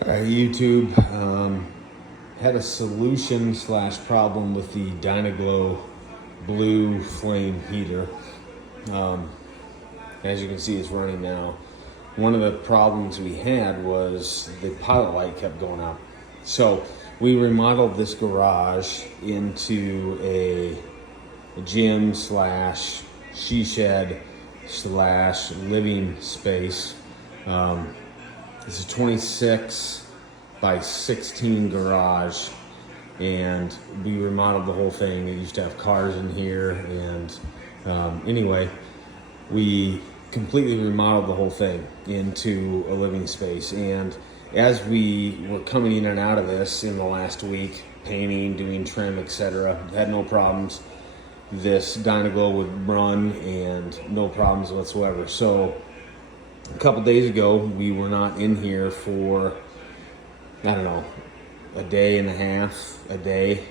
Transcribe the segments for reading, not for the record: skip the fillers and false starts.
YouTube had a solution slash problem with the Dynaglow blue flame heater. As you can see, it's running now. One of the problems we had was the pilot light kept going out. So we remodeled this garage into a gym slash she shed slash living space. It's a 26 by 16 garage, and we remodeled the whole thing. It used to have cars in here, and anyway, we completely remodeled the whole thing into a living space. And as we were coming in and out of this in the last week, painting, doing trim, etc., had no problems. This Dynaglow would run and no problems whatsoever. So a couple days ago, we were not in here for, I don't know, a day and a half, a day.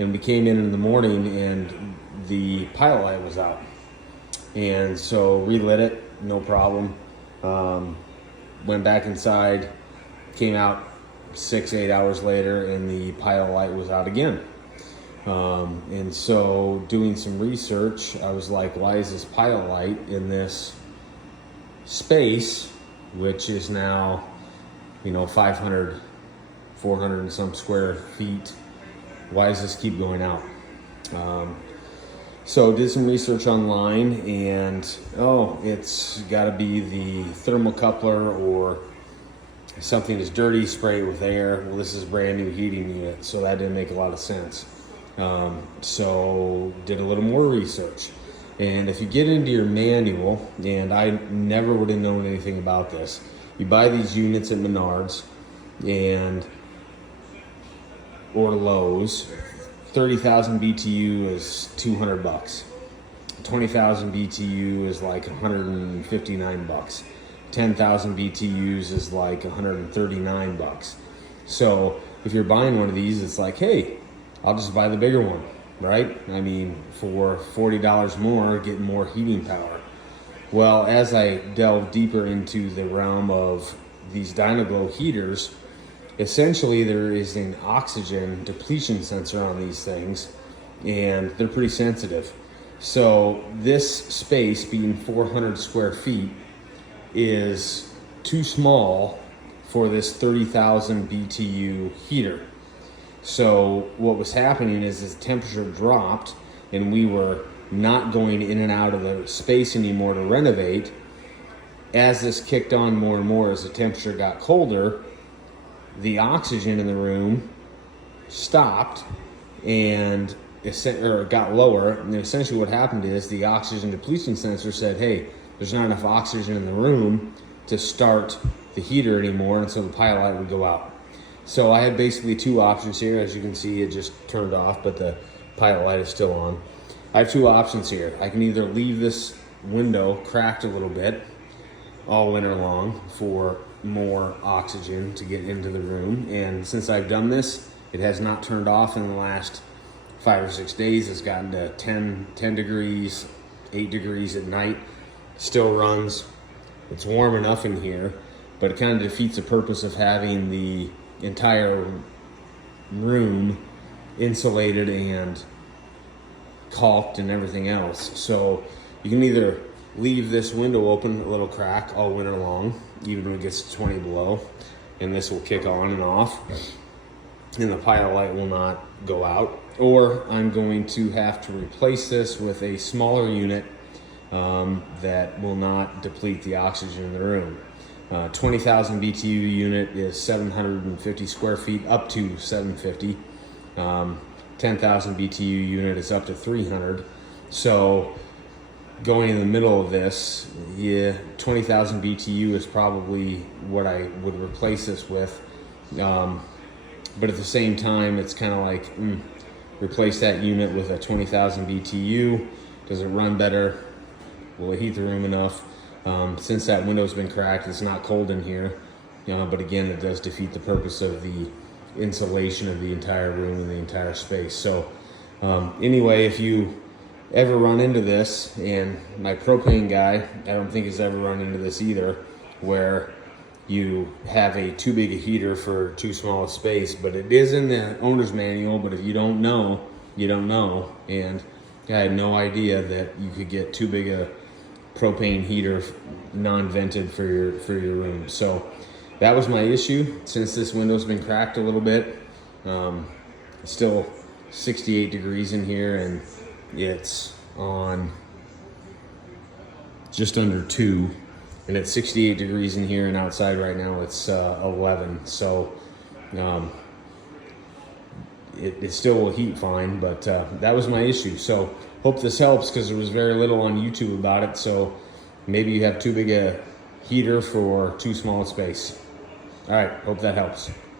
And we came in the morning and the pilot light was out. And so relit it, no problem. Went back inside, came out 6-8 hours later, and the pilot light was out again. And so doing some research, I was like, why is this pilot light in this space, which is now, 500, 400 and some square feet, why does this keep going out? So did some research online, and it's got to be the thermocoupler or something is dirty, spray it with air. Well, this is a brand new heating unit, so that didn't make a lot of sense. So did a little more research. And if you get into your manual, and I never would have known anything about this, you buy these units at Menards or Lowe's. 30,000 BTU is $200. 20,000 BTU is like $159. 10,000 BTUs is like $139. So if you're buying one of these, it's like, hey, I'll just buy the bigger one, right? I mean, for $40 more, get more heating power. Well, as I delve deeper into the realm of these Dynaglow heaters, essentially there is an oxygen depletion sensor on these things, and they're pretty sensitive. So this space, being 400 square feet, is too small for this 30,000 BTU heater. So what was happening is the temperature dropped, and we were not going in and out of the space anymore to renovate. As this kicked on more and more, as the temperature got colder, the oxygen in the room stopped and it got lower. And essentially what happened is the oxygen depletion sensor said, hey, there's not enough oxygen in the room to start the heater anymore, and so the pilot light would go out. So I had basically two options here. As you can see, it just turned off, but the pilot light is still on. I have two options here. I can either leave this window cracked a little bit all winter long for more oxygen to get into the room. And since I've done this, it has not turned off in the last 5 or 6 days. It's gotten to 10 degrees, 8 degrees at night. Still runs. It's warm enough in here, but it kind of defeats the purpose of having the entire room insulated and caulked and everything else. So you can either leave this window open, a little crack, all winter long, even when it gets to 20 below, and this will kick on and off, and the pilot light will not go out. Or I'm going to have to replace this with a smaller unit that will not deplete the oxygen in the room. 20,000 BTU unit is 750 square feet, up to 750. 10,000 BTU unit is up to 300. So going in the middle of this, 20,000 BTU is probably what I would replace this with. But at the same time, it's kind of like, replace that unit with a 20,000 BTU. Does it run better? Will it heat the room enough? Since that window's been cracked, it's not cold in here. But again, it does defeat the purpose of the insulation of the entire room and the entire space. So anyway, if you ever run into this, and my propane guy, I don't think has ever run into this either, where you have a too big a heater for too small a space, but it is in the owner's manual. But if you don't know, you don't know. And I had no idea that you could get too big a propane heater non-vented for your room. So that was my issue. Since this window's been cracked a little bit, it's still 68 degrees in here, and it's on just under 2, and it's 68 degrees in here, and outside right now it's 11. So it still will heat fine, but that was my issue. So hope this helps, because there was very little on YouTube about it. So maybe you have too big a heater for too small a space. All right, hope that helps.